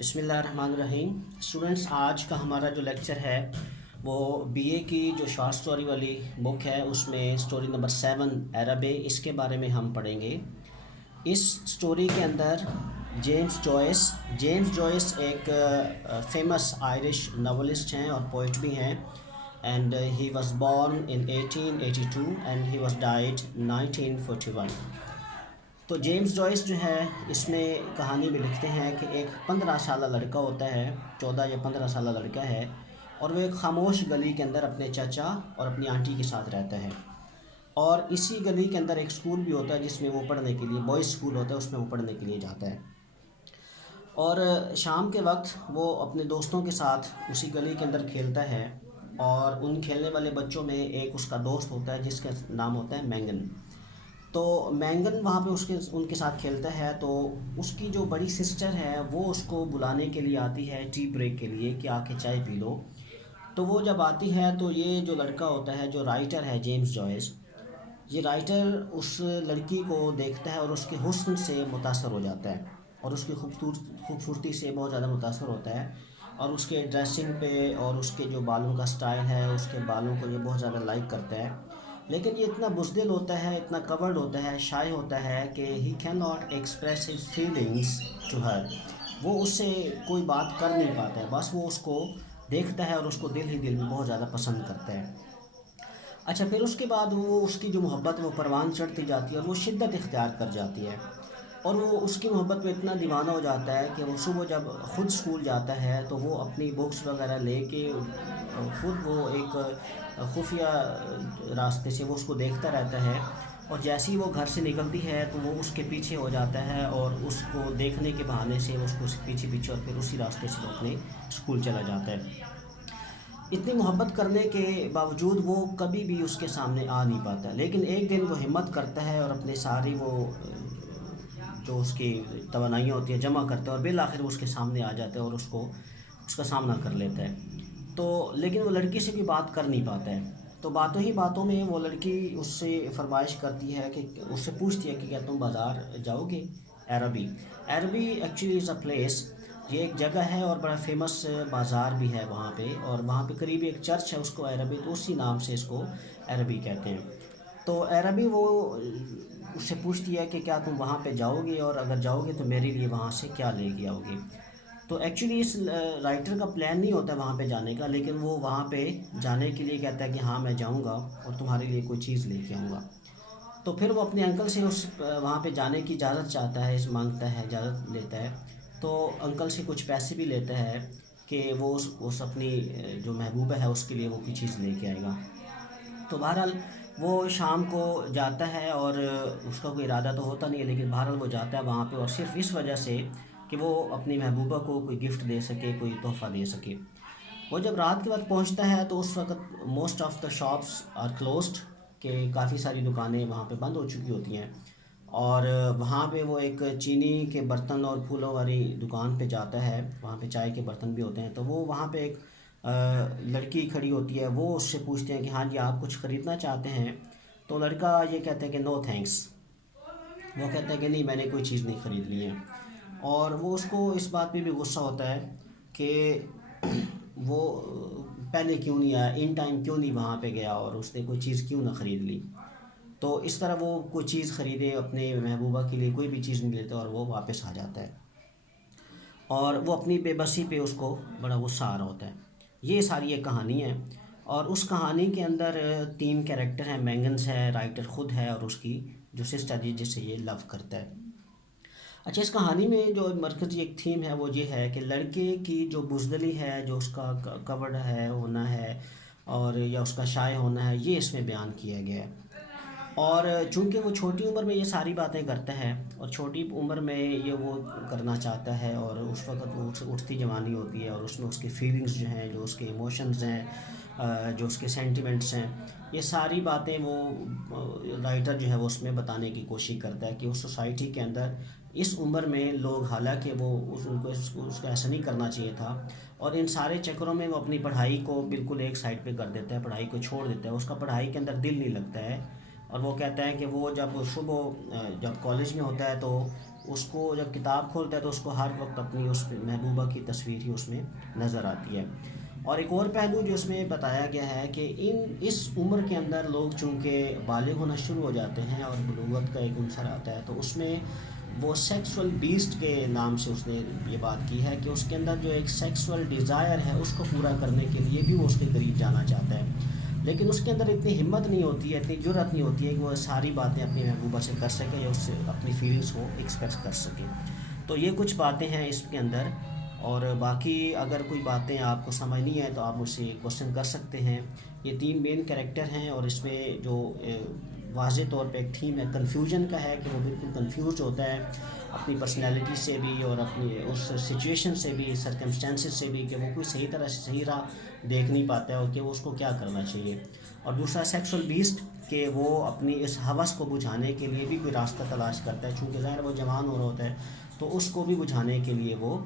بسم اللہ الرحمن الرحیم اسٹوڈنٹس، آج کا ہمارا جو لیکچر ہے وہ بی اے کی جو شارٹ سٹوری والی بک ہے اس میں سٹوری نمبر 7 عربے، اس کے بارے میں ہم پڑھیں گے۔ اس سٹوری کے اندر جیمس جوائس ایک فیمس آئرش ناولسٹ ہیں اور پوئٹ بھی ہیں، and he was born in 1882 and he was died 1941۔ تو جیمس جوائس جو ہے اس میں کہانی میں لکھتے ہیں کہ ایک 15 سالہ لڑکا ہوتا ہے، 14 یا 15 سالہ لڑکا ہے، اور وہ ایک خاموش گلی کے اندر اپنے چچا اور اپنی آنٹی کے ساتھ رہتا ہے، اور اسی گلی کے اندر ایک سکول بھی ہوتا ہے جس میں وہ پڑھنے کے لیے، بوائز سکول ہوتا ہے، اس میں وہ پڑھنے کے لیے جاتا ہے۔ اور شام کے وقت وہ اپنے دوستوں کے ساتھ اسی گلی کے اندر کھیلتا ہے، اور ان کھیلنے والے بچوں میں ایک اس کا دوست ہوتا ہے جس کا نام ہوتا ہے مینگن۔ تو مینگن وہاں پہ ان کے ساتھ کھیلتا ہے، تو اس کی جو بڑی سسٹر ہے وہ اس کو بلانے کے لیے آتی ہے ٹی بریک کے لیے کہ آ کے چائے پی لو۔ تو وہ جب آتی ہے تو یہ جو لڑکا ہوتا ہے، جو رائٹر ہے جیمس جوائس، یہ رائٹر اس لڑکی کو دیکھتا ہے اور اس کے حسن سے متاثر ہو جاتا ہے، اور اس کی خوبصورتی سے بہت زیادہ متاثر ہوتا ہے، اور اس کے ڈریسنگ پہ اور اس کے جو بالوں کا سٹائل ہے، اس کے بالوں کو یہ بہت زیادہ لائک کرتا ہے۔ لیکن یہ اتنا بزدل ہوتا ہے، اتنا کورڈ ہوتا ہے، شائع ہوتا ہے کہ ہی can not express his feelings to her. وہ اس سے کوئی بات کر نہیں پاتا ہے، بس وہ اس کو دیکھتا ہے اور اس کو دل ہی دل میں بہت زیادہ پسند کرتا ہے۔ اچھا، پھر اس کے بعد وہ اس کی جو محبت وہ پروان چڑھتی جاتی ہے اور وہ شدت اختیار کر جاتی ہے، اور وہ اس کی محبت پہ اتنا دیوانہ ہو جاتا ہے کہ وہ صبح جب خود سکول جاتا ہے تو وہ اپنی بکس وغیرہ لے کے خود وہ ایک خفیہ راستے سے وہ اس کو دیکھتا رہتا ہے، اور جیسے ہی وہ گھر سے نکلتی ہے تو وہ اس کے پیچھے ہو جاتا ہے، اور اس کو دیکھنے کے بہانے سے اس کو پیچھے اور پھر اسی راستے سے وہ اپنے اسکول چلا جاتا ہے۔ اتنی محبت کرنے کے باوجود وہ کبھی بھی اس کے سامنے آ نہیں پاتا، لیکن ایک دن وہ ہمت کرتا ہے اور اپنے ساری وہ جو اس کی توانائیاں ہوتی ہیں جمع کرتا ہے، اور بالآخر وہ اس کے سامنے آ جاتا ہے اور اس کا سامنا کر لیتا ہے۔ تو لیکن وہ لڑکی سے بھی بات کر نہیں پاتا ہے، تو باتوں ہی باتوں میں وہ لڑکی اس سے فرمائش کرتی ہے کہ اس سے پوچھتی ہے کہ کیا تم بازار جاؤ گے؟ عربی ایکچولی از اے پلیس، یہ ایک جگہ ہے اور بڑا فیمس بازار بھی ہے وہاں پہ، اور وہاں پہ قریب ایک چرچ ہے، اس کو عربی، تو اسی نام سے اس کو عربی کہتے ہیں۔ تو عربی وہ اس سے پوچھتی ہے کہ کیا تم وہاں پہ جاؤ گے، اور اگر جاؤ گے تو میرے لیے وہاں سے کیا لے کے آؤ گے؟ تو ایکچولی اس رائٹر کا پلان نہیں ہوتا وہاں پہ جانے کا، لیکن وہ وہاں پہ جانے کے لیے کہتا ہے کہ ہاں میں جاؤں گا اور تمہارے لیے کوئی چیز لے کے آؤں گا۔ تو پھر وہ اپنے انکل سے وہاں پہ جانے کی اجازت چاہتا ہے، مانگتا ہے، اجازت لیتا ہے، تو انکل سے کچھ پیسے بھی لیتا ہے کہ وہ اس اپنی جو محبوبہ ہے اس کے لیے وہ کوئی چیز لے کے آئے گا۔ تو بہرحال وہ شام کو جاتا ہے، اور اس کا کوئی ارادہ تو ہوتا نہیں ہے، لیکن بہرحال وہ جاتا ہے وہاں پہ، اور صرف اس وجہ سے کہ وہ اپنی محبوبہ کو کوئی گفٹ دے سکے، کوئی تحفہ دے سکے۔ وہ جب رات کے وقت پہنچتا ہے تو اس وقت most of the shops are closed, کہ کافی ساری دکانیں وہاں پہ بند ہو چکی ہوتی ہیں، اور وہاں پہ وہ ایک چینی کے برتن اور پھولوں والی دکان پہ جاتا ہے، وہاں پہ چائے کے برتن بھی ہوتے ہیں، تو وہ وہاں پہ ایک لڑکی کھڑی ہوتی ہے، وہ اس سے پوچھتے ہیں کہ ہاں جی آپ کچھ خریدنا چاہتے ہیں؟ تو لڑکا یہ کہتا ہے کہ نو تھینکس، وہ کہتا ہے کہ نہیں میں نے کوئی چیز نہیں خریدنی ہے، اور وہ اس کو اس بات پہ بھی غصہ ہوتا ہے کہ وہ پہلے کیوں نہیں آیا، ان ٹائم کیوں نہیں وہاں پہ گیا، اور اس نے کوئی چیز کیوں نہ خرید لی۔ تو اس طرح وہ کوئی چیز خریدے اپنے محبوبہ کے لیے، کوئی بھی چیز نہیں لیتا، اور وہ واپس آ جاتا ہے، اور وہ اپنی بے بسی پہ اس کو بڑا غصہ آ رہا ہوتا ہے۔ یہ ساری ایک کہانی ہے، اور اس کہانی کے اندر 3 کیریکٹر ہیں، مینگنز ہے، رائٹر خود ہے، اور اس کی جو سسٹر ہے جس سے یہ لو کرتا ہے۔ اچھا، اس کہانی میں جو مرکزی ایک تھیم ہے وہ یہ ہے کہ لڑکے کی جو بزدلی ہے، جو اس کا کورڈ ہے ہونا ہے، اور یا اس کا شائع ہونا ہے، یہ اس میں بیان کیا گیا ہے۔ اور چونکہ وہ چھوٹی عمر میں یہ ساری باتیں کرتا ہے، اور چھوٹی عمر میں یہ وہ کرنا چاہتا ہے، اور اس وقت وہ اٹھتی جوانی ہوتی ہے، اور اس میں اس کی فیلنگز جو ہیں، جو اس کے ایموشنز ہیں، جو اس کے سینٹیمنٹس ہیں، یہ ساری باتیں وہ رائٹر جو ہے وہ اس میں بتانے کی کوشش کرتا ہے کہ اس سوسائٹی کے اندر اس عمر میں لوگ، حالانکہ وہ اس کو ایسا نہیں کرنا چاہیے تھا، اور ان سارے چکروں میں وہ اپنی پڑھائی کو بالکل ایک سائڈ پہ کر دیتا ہے، پڑھائی کو چھوڑ دیتا ہے، اس کا پڑھائی کے اندر دل نہیں لگتا ہے، اور وہ کہتا ہے کہ وہ جب صبح جب کالج میں ہوتا ہے تو اس کو جب کتاب کھولتا ہے تو اس کو ہر وقت اپنی اس محبوبہ کی تصویر ہی اس میں نظر آتی ہے. اور ایک اور پہلو جو اس میں بتایا گیا ہے کہ اس عمر کے اندر لوگ چونکہ بالغ ہونا شروع ہو جاتے ہیں اور بلوغت کا ایک عنصر آتا ہے، تو اس میں وہ سیکسول بیسٹ کے نام سے اس نے یہ بات کی ہے کہ اس کے اندر جو ایک سیکسول ڈیزائر ہے اس کو پورا کرنے کے لیے بھی وہ اس کے قریب جانا چاہتا ہے، لیکن اس کے اندر اتنی ہمت نہیں ہوتی ہے، اتنی جرأت نہیں ہوتی ہے کہ وہ ساری باتیں اپنی محبوبہ سے کر سکے یا اس سے اپنی فیلنگس کو ایکسپریس کر سکے. تو یہ کچھ باتیں ہیں اس کے اندر. اور باقی اگر کوئی باتیں آپ کو سمجھ نہیں ہیں تو آپ مجھ سے کوشچن کر سکتے ہیں. یہ 3 مین کریکٹر ہیں اور اس میں جو واضح طور پہ ایک تھیم ہے کنفیوژن کا ہے کہ وہ بالکل کنفیوز ہوتا ہے اپنی پرسنالٹی سے بھی اور اپنی اس سچویشن سے بھی، سرکمسٹانسز سے بھی، کہ وہ کوئی صحیح طرح سے صحیح راہ دیکھ نہیں پاتا ہے اور کہ وہ اس کو کیا کرنا چاہیے. اور دوسرا سیکسول بیسٹ کہ وہ اپنی اس ہوس کو بجھانے کے لیے بھی کوئی راستہ تلاش کرتا ہے، چونکہ ظاہر وہ جوان ہو رہا ہوتا ہے تو اس کو بھی بجھانے کے لیے وہ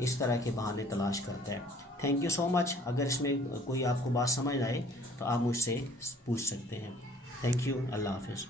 اس طرح کے بہانے تلاش کرتا ہے. تھینک یو سو مچ. اگر اس میں کوئی آپ کو بات سمجھ آئے تو آپ مجھ سے پوچھ سکتے ہیں. Thank you. اللہ حافظ.